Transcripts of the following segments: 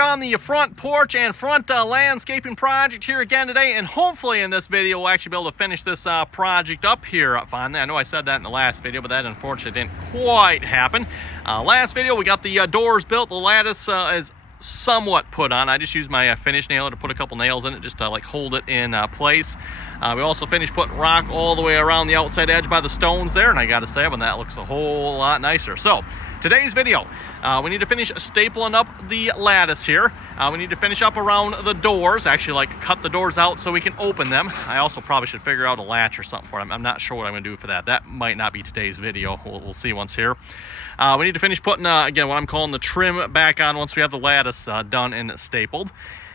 on the front porch and front landscaping project here again today, and hopefully in this video we'll actually be able to finish this project up here finally. I know I said that in the last video, but that unfortunately didn't quite happen. Last video we got the doors built, the lattice is somewhat put on. I just used my finish nailer to put a couple nails in it just to like hold it in place. We also finished putting rock all the way around the outside edge by the stones there, and I gotta say, that looks a whole lot nicer. So today's video, we need to finish stapling up the lattice here. We need to finish up around the doors, actually like cut the doors out so we can open them. I also probably should figure out a latch or something for them. I'm not sure what I'm gonna do for that. That might not be today's video. We'll see once here. We need to finish putting, again, what I'm calling the trim back on once we have the lattice done and stapled.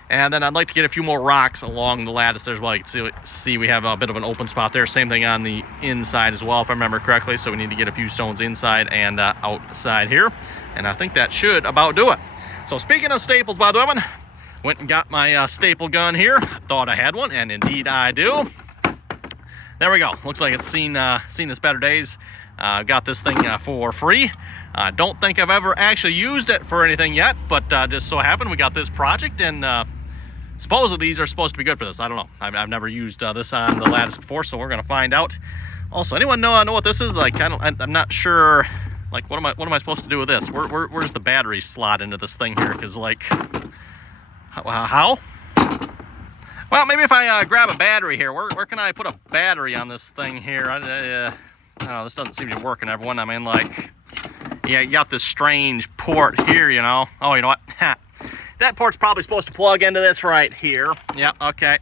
And then I'd like to get a few more rocks along the lattice there as well. You can see we have a bit of an open spot there. Same thing on the inside as well, if I remember correctly. So we need to get a few stones inside and outside here. And I think that should about do it. So speaking of staples, by the way, went and got my staple gun here. Thought I had one, and indeed I do. There we go. Looks like it's seen its better days. Got this thing for free. Don't think I've ever actually used it for anything yet, but just so happened we got this project, and supposedly these are supposed to be good for this. I don't know. I've never used this on the lattice before, so we're gonna find out. Also, anyone know what this is? Like, I'm not sure. Like, what am I supposed to do with this? Where's the battery slot into this thing here? Because like, how? Well, maybe if I grab a battery here, where can I put a battery on this thing here? Oh, this doesn't seem to be working, everyone. I mean, like, yeah, you got this strange port here, you know. Oh, you know what? That port's probably supposed to plug into this right here. Yep, okay.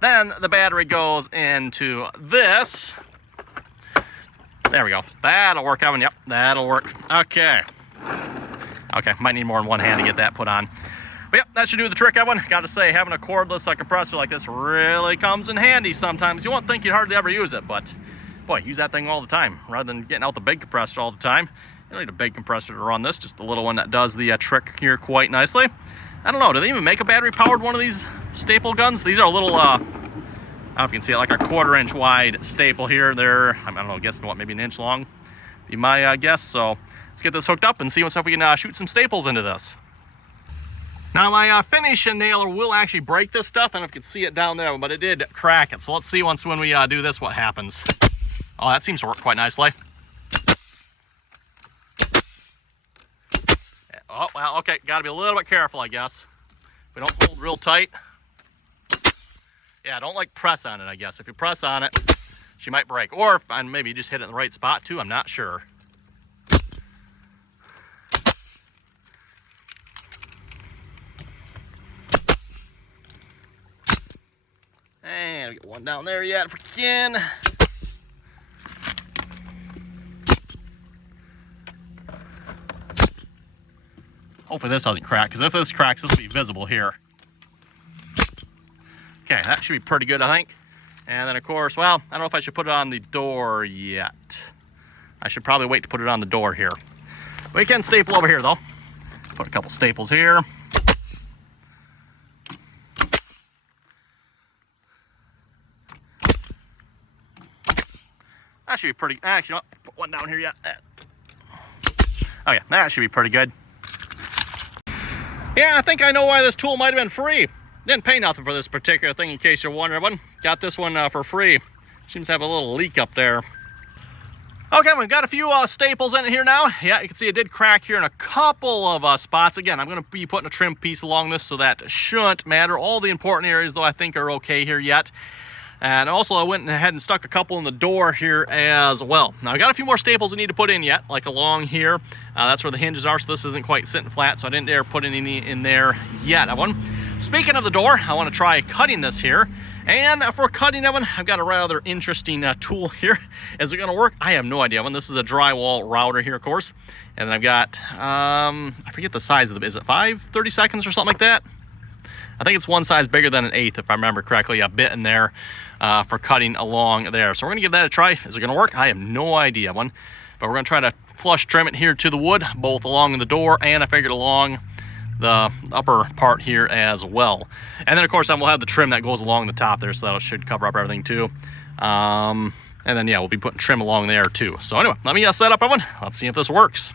Then the battery goes into this. There we go. That'll work, Evan. Yep, that'll work. Okay. Okay, might need more than one hand to get that put on. But yep, that should do the trick, Evan. Gotta say, having a cordless compressor like this really comes in handy sometimes. You won't think you'd hardly ever use it, but boy, use that thing all the time rather than getting out the big compressor all the time. You don't need a big compressor to run this, just the little one that does the trick here quite nicely. I don't know, do they even make a battery-powered one of these staple guns? These are a little, I don't know if you can see it, like a 1/4 inch wide staple here. They're, I don't know, guessing what, maybe an inch long, be my guess. So let's get this hooked up and see if we can shoot some staples into this. Now my finish nailer will actually break this stuff. I don't know if you can see it down there, but it did crack it. So let's see when we do this what happens. Oh, that seems to work quite nicely. Oh, well, okay, gotta be a little bit careful, I guess. We don't hold real tight. Yeah, don't like press on it, I guess. If you press on it, she might break. Or maybe you just hit it in the right spot too, I'm not sure. And we get one down there yet if we can. Hopefully this doesn't crack, because if this cracks, this will be visible here. Okay, that should be pretty good, I think. And then, of course, well, I don't know if I should put it on the door yet. I should probably wait to put it on the door here. We can staple over here, though. Put a couple staples here. That should be pretty, actually, I'll put one down here yet. Oh yeah, that should be pretty good. Yeah, I think I know why this tool might have been free. Didn't pay nothing for this particular thing, in case you're wondering. Got this one for free. Seems to have a little leak up there. Okay, we've got a few staples in it here now. Yeah, you can see it did crack here in a couple of spots. Again, I'm going to be putting a trim piece along this, so that shouldn't matter. All the important areas, though, I think are okay here yet. And also, I went ahead and stuck a couple in the door here as well. Now, I got a few more staples I need to put in yet, like along here. That's where the hinges are, so this isn't quite sitting flat, so I didn't dare put any in there yet. Speaking of the door, I want to try cutting this here. And for cutting that one, I've got a rather interesting tool here. Is it going to work? I have no idea. This is a drywall router here, of course. And then I've got, I forget the size of the, is it 5/32 or something like that? I think it's one size bigger than an 1/8, if I remember correctly, a bit in there for cutting along there. So we're gonna give that a try. Is it gonna work? I have no idea, but we're gonna try to flush trim it here to the wood, both along the door and I figured along the upper part here as well. And then of course we'll have the trim that goes along the top there, so that should cover up everything too. And then yeah, we'll be putting trim along there too. So anyway, let me set up everyone. Let's see if this works.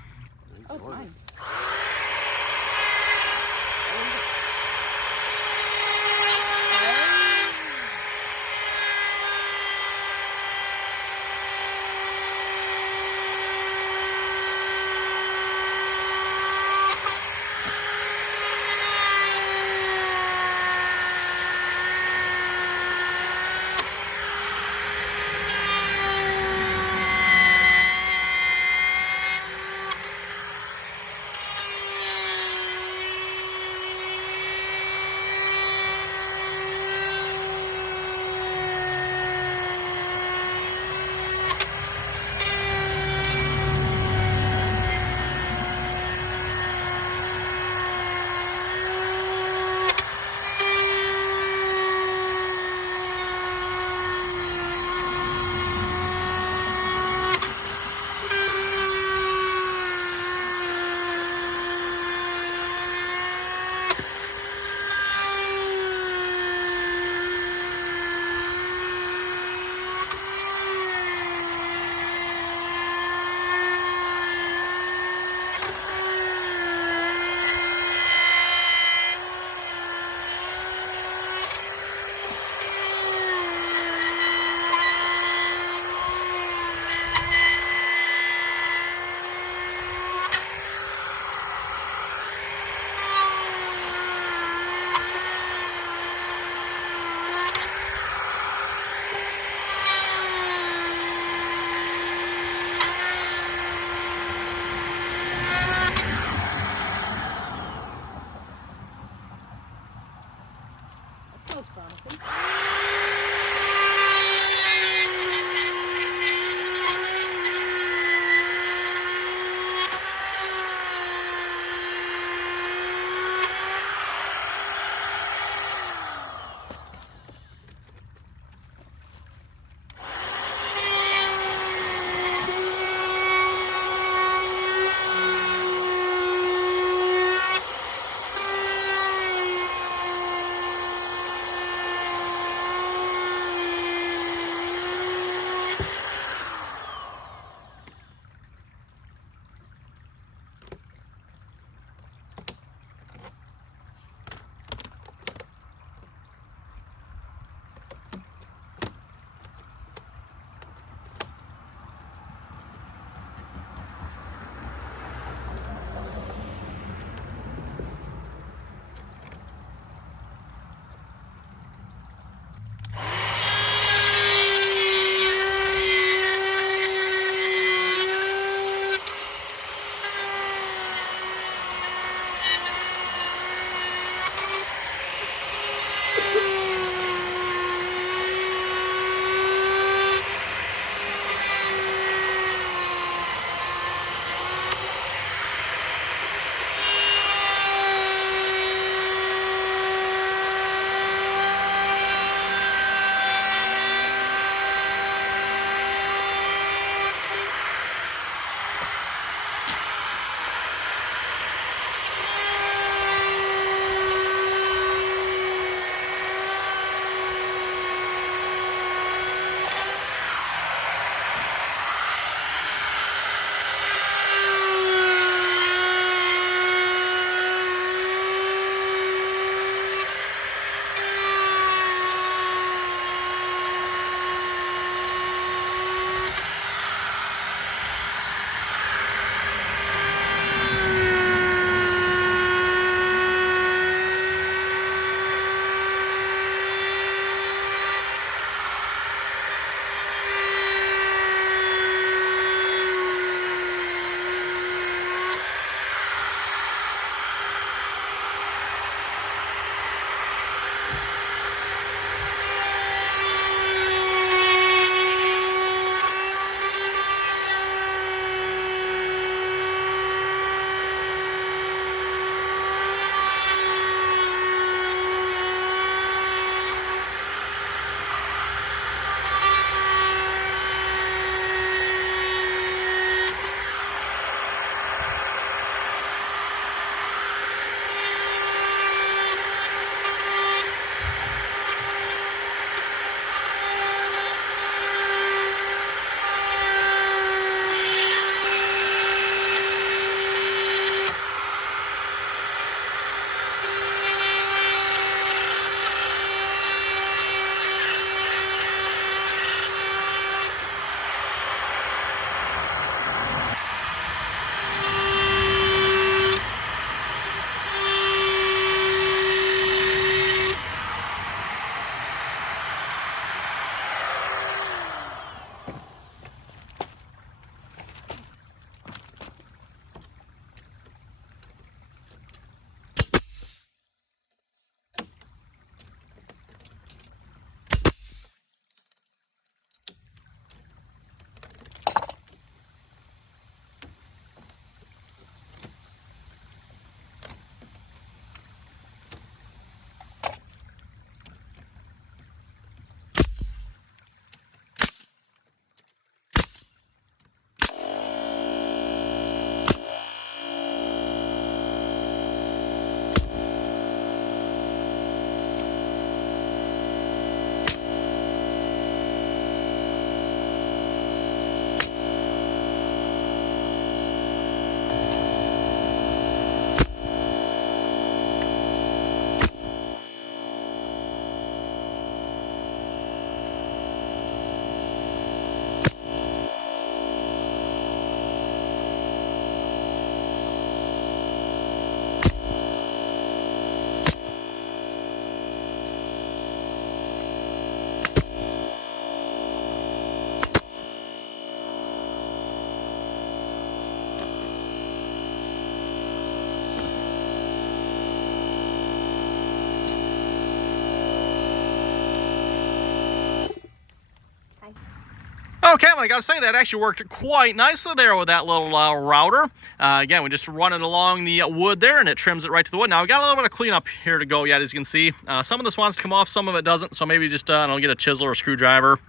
Okay, well, I gotta say that actually worked quite nicely there with that little router. Again, we just run it along the wood there, and it trims it right to the wood. Now, we got a little bit of cleanup here to go yet, as you can see. Some of this wants to come off, some of it doesn't, so maybe just I'll get a chisel or a screwdriver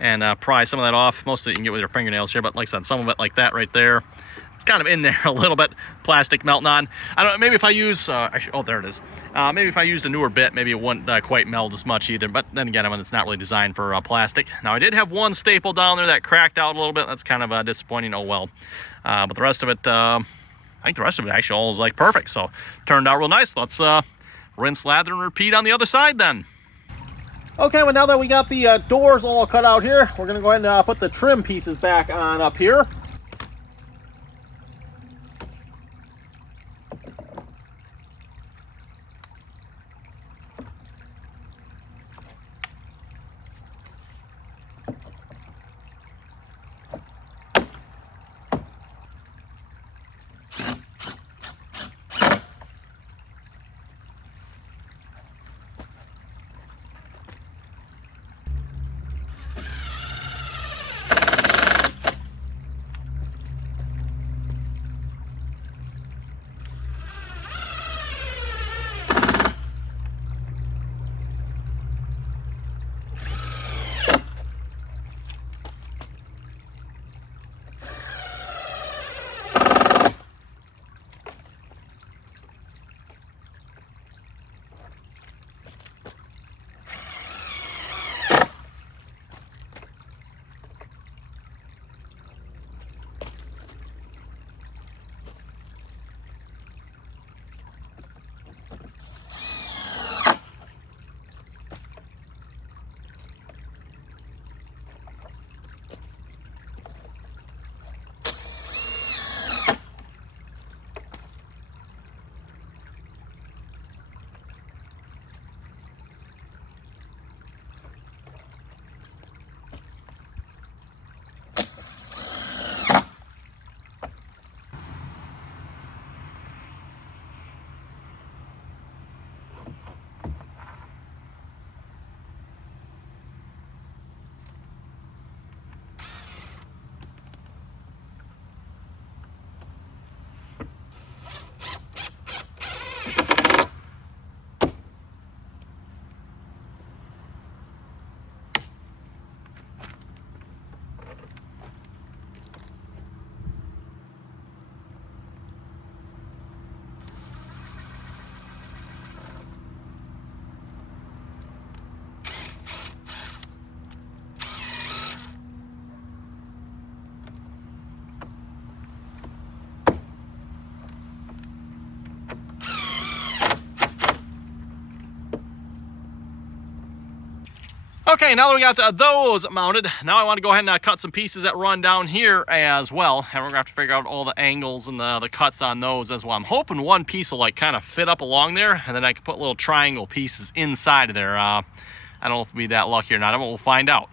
and pry some of that off. Most of it you can get with your fingernails here, but like I said, some of it like that right there, it's kind of in there a little bit, plastic melting on. I don't know, maybe if I use, actually, oh, there it is. Maybe if I used a newer bit, maybe it wouldn't quite meld as much either, but then again, I mean, it's not really designed for plastic. Now, I did have one staple down there that cracked out a little bit. That's kind of disappointing, oh well. But the rest of it, I think the rest of it actually all is like perfect, so turned out real nice. Let's rinse, lather, and repeat on the other side then. Okay, well, now that we got the doors all cut out here, we're gonna go ahead and put the trim pieces back on up here. Okay, now that we got those mounted, now I want to go ahead and cut some pieces that run down here as well. And we're going to have to figure out all the angles and the cuts on those as well. I'm hoping one piece will like kind of fit up along there, and then I can put little triangle pieces inside of there. I don't know if we'll be that lucky or not, but we'll find out.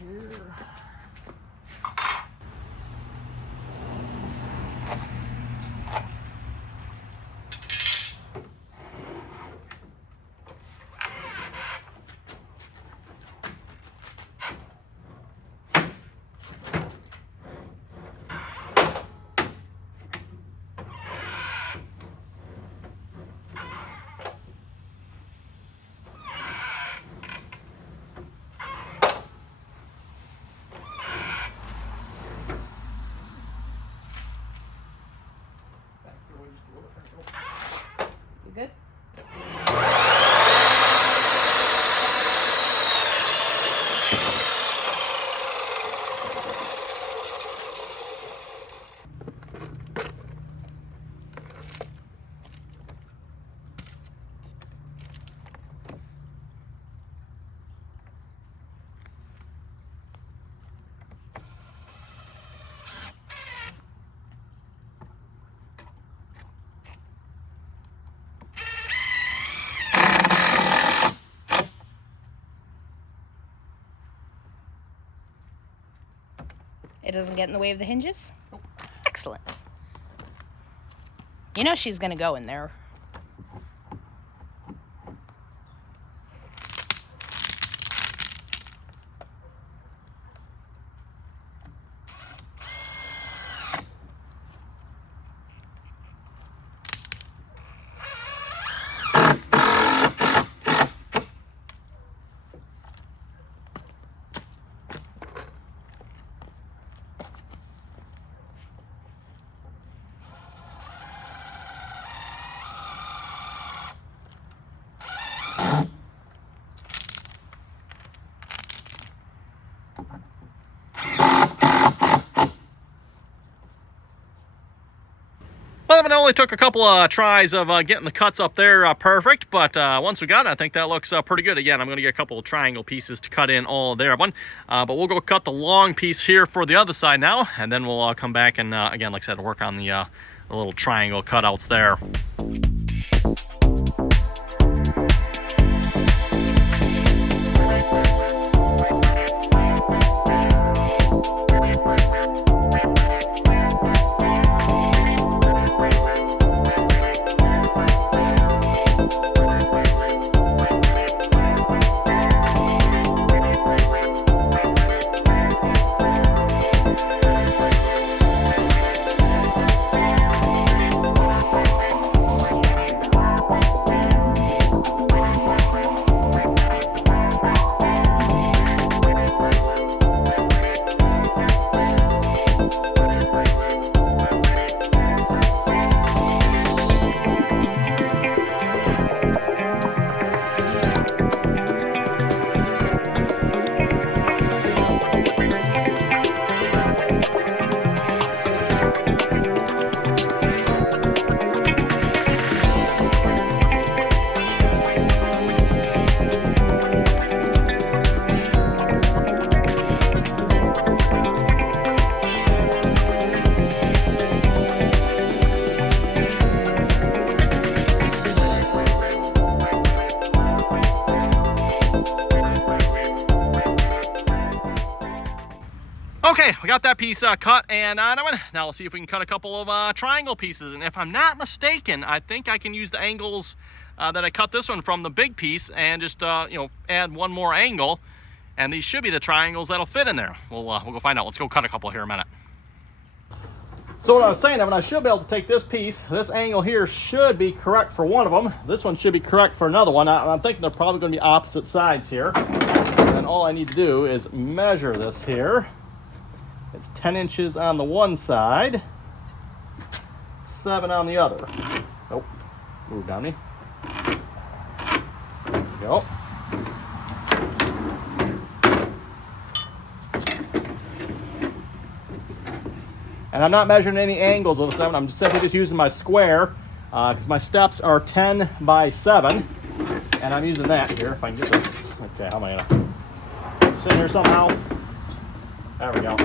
Here. Good? It doesn't get in the way of the hinges? Excellent. You know she's gonna go in there. Well, it only took a couple of tries of getting the cuts up there perfect, but once we got it, I think that looks pretty good. Again, I'm going to get a couple of triangle pieces to cut in all there, but we'll go cut the long piece here for the other side now, and then we'll come back and, again, like I said, work on the little triangle cutouts there. Okay, we got that piece cut, and now we'll see if we can cut a couple of triangle pieces. And if I'm not mistaken, I think I can use the angles that I cut this one from the big piece and just add one more angle, and these should be the triangles that'll fit in there. We'll go find out. Let's go cut a couple here in a minute. So what I was saying, I should be able to take this piece. This angle here should be correct for one of them. This one should be correct for another one. I'm thinking they're probably going to be opposite sides here. And all I need to do is measure this here. It's 10 inches on the one side, 7 on the other. Nope, move down me. There we go. And I'm not measuring any angles with the 7. I'm simply just using my square because my steps are 10 by 7. And I'm using that here. If I can get this. Okay, how am I going to get this in here somehow? There we go.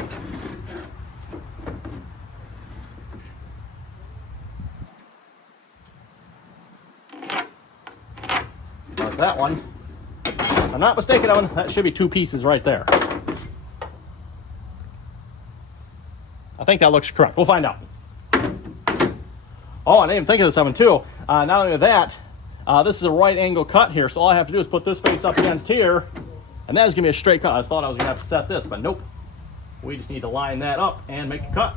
Mark that one. If I'm not mistaken, that should be 2 pieces right there. I think that looks correct. We'll find out. Oh, I didn't even think of this oven too. Not only that, this is a right angle cut here, so all I have to do is put this face up against here, and that is going to be a straight cut. I thought I was going to have to set this, but nope. We just need to line that up and make the cut.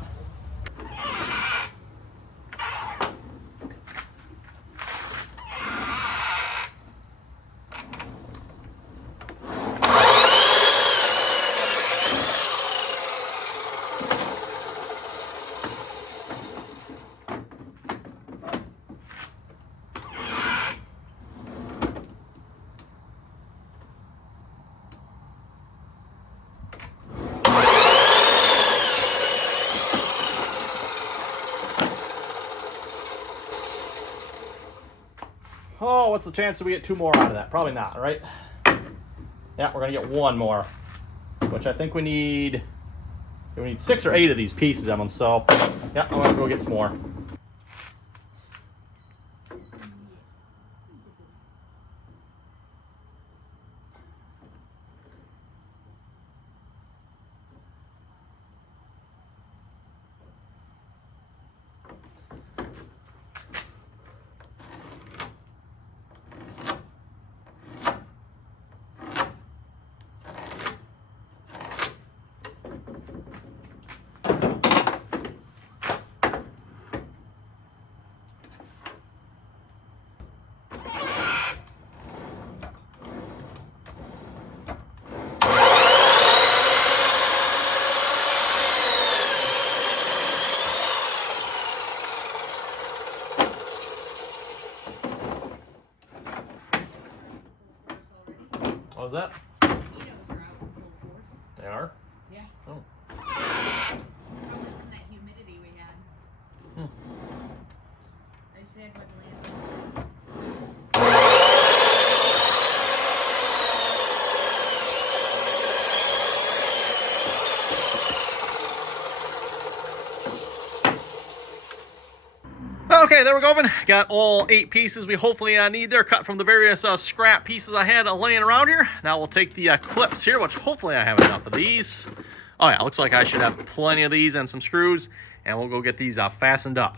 Oh, what's the chance that we get 2 more out of that? Probably not, right? Yeah, we're gonna get 1 more, which I think we need 6 or 8 of these pieces of them. So, yeah, I'm gonna go get some more. What was that? Mosquitoes are out in full force. They are? Yeah. Oh. Probably from that humidity we had. Hmm. They said when land. Okay, there we go. Got all 8 pieces we hopefully need there, cut from the various scrap pieces I had laying around here. Now we'll take the clips here, which hopefully I have enough of these. Oh yeah, looks like I should have plenty of these and some screws, and we'll go get these fastened up.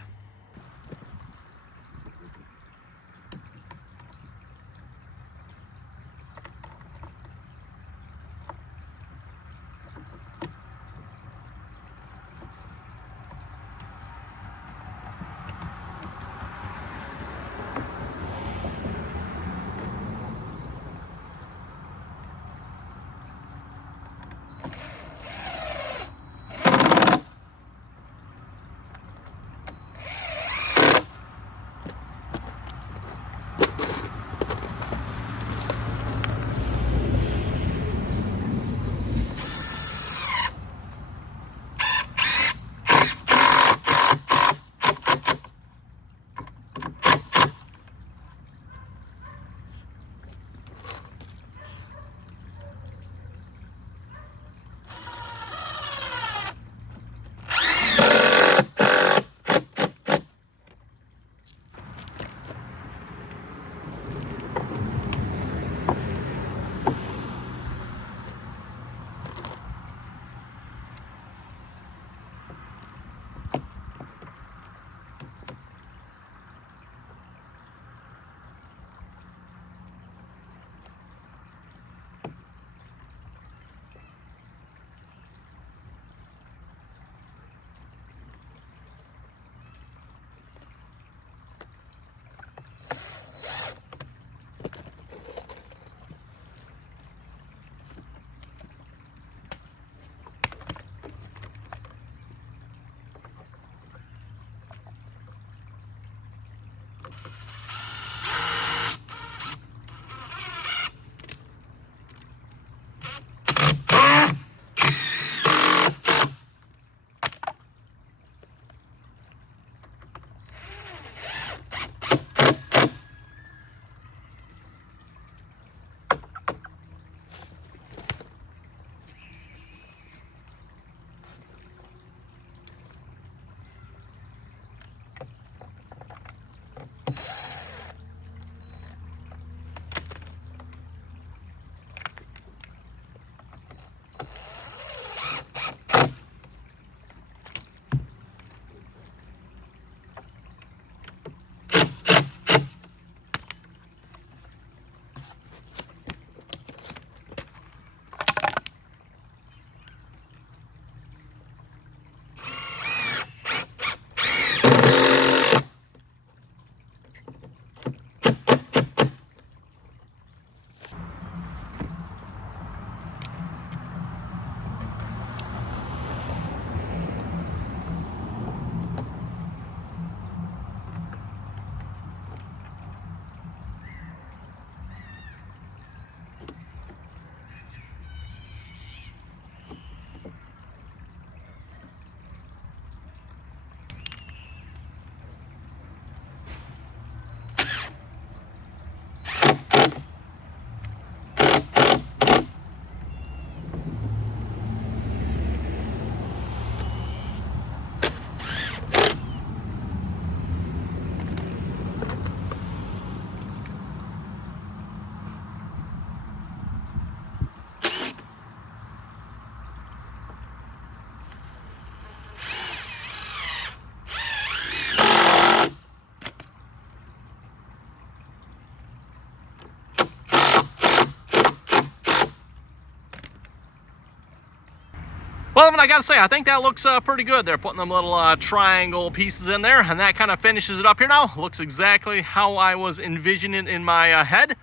Well, I gotta say, I think that looks pretty good. They're putting them little triangle pieces in there, and that kind of finishes it up here now. Looks exactly how I was envisioning in my head.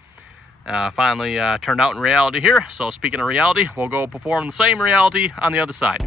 Finally turned out in reality here. So speaking of reality, we'll go perform the same reality on the other side.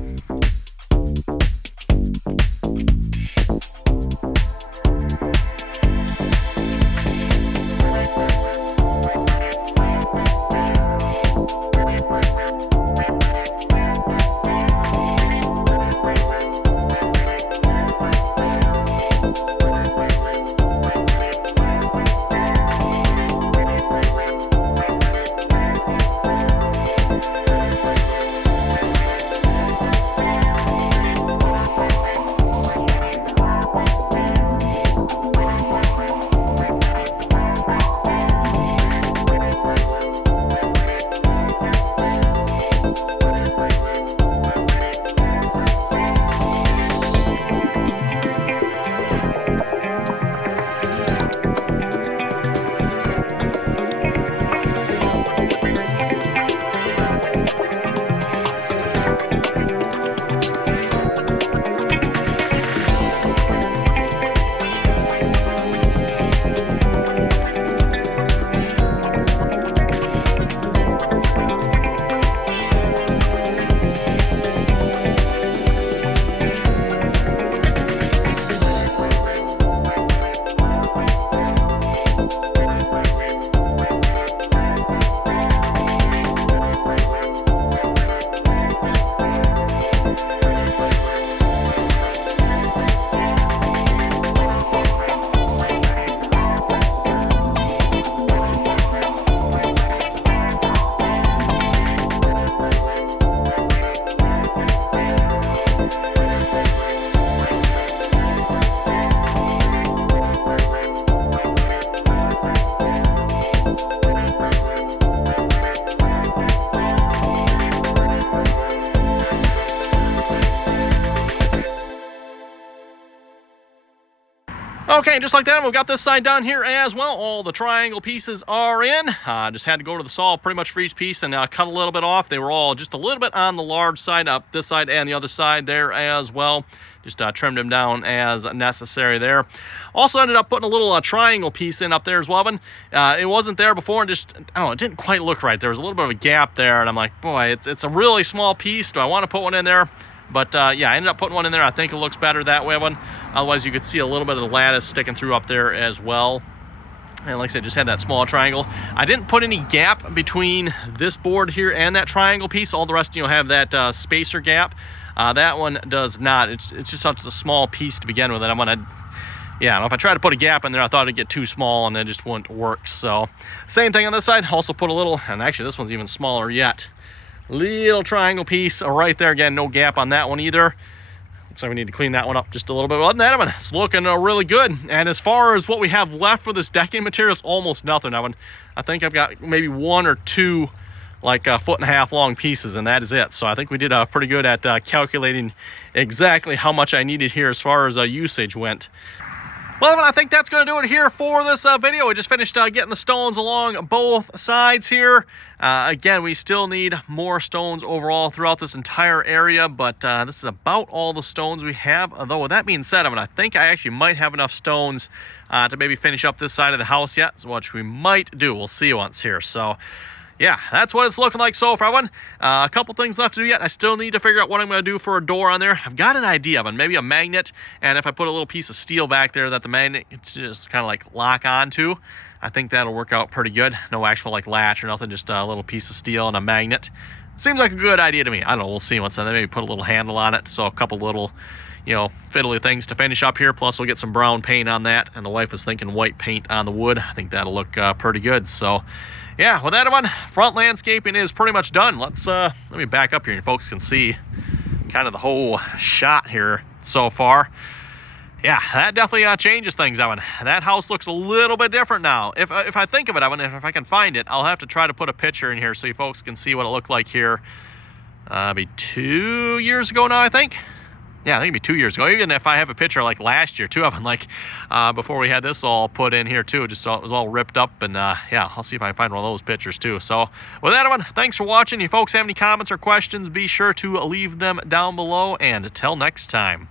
Okay, just like that, we've got this side done here as well. All the triangle pieces are in. Just had to go to the saw pretty much for each piece and cut a little bit off. They were all just a little bit on the large side, up this side and the other side there as well. Just trimmed them down as necessary there. Also ended up putting a little triangle piece in up there as well. But, it wasn't there before, and just, I don't know, it didn't quite look right. There was a little bit of a gap there, and I'm like, boy, it's a really small piece. Do I want to put one in there? But yeah, I ended up putting one in there. I think it looks better that way. Otherwise, you could see a little bit of the lattice sticking through up there as well. And like I said, just had that small triangle. I didn't put any gap between this board here and that triangle piece. All the rest, have that spacer gap. That one does not. It's just such a small piece to begin with. And I'm gonna, yeah, I don't know, if I tried to put a gap in there, I thought it'd get too small and it just wouldn't work. So same thing on this side. Also put a little, and actually this one's even smaller yet. Little triangle piece right there. Again, no gap on that one either. Looks like we need to clean that one up just a little bit. Other than that, it's looking really good. And as far as what we have left for this decking material, it's almost nothing. I think I've got maybe one or two like 1.5 foot long pieces, and that is it. So I think we did pretty good at calculating exactly how much I needed here as far as usage went. Well, I think that's going to do it here for this video. We just finished getting the stones along both sides here. Again, we still need more stones overall throughout this entire area, but this is about all the stones we have. Although with that being said, I think I actually might have enough stones to maybe finish up this side of the house yet, which we might do. We'll see once here. So yeah, that's what it's looking like so far. A couple things left to do yet. I still need to figure out what I'm going to do for a door on there. I've got an idea of it, maybe a magnet, and if I put a little piece of steel back there that the magnet can just kind of like lock onto, I think that'll work out pretty good. No actual like latch or nothing, just a little piece of steel and a magnet. Seems like a good idea to me. I don't know, we'll see once then. Maybe put a little handle on it, so a couple little, fiddly things to finish up here. Plus we'll get some brown paint on that, and the wife was thinking white paint on the wood. I think that'll look pretty good. So yeah, with that one, front landscaping is pretty much done. Let me back up here and folks can see kind of the whole shot here so far. Yeah, that definitely changes things. That house looks a little bit different now. If I think of it, if I can find it, I'll have to try to put a picture in here so you folks can see what it looked like here maybe 2 years ago now, I think. Yeah, I think it'd be 2 years ago. Even if I have a picture like last year, too, of them, before we had this all put in here, too, just so it was all ripped up. And yeah, I'll see if I can find one of those pictures, too. So with that, thanks for watching. If you folks have any comments or questions, be sure to leave them down below. And until next time.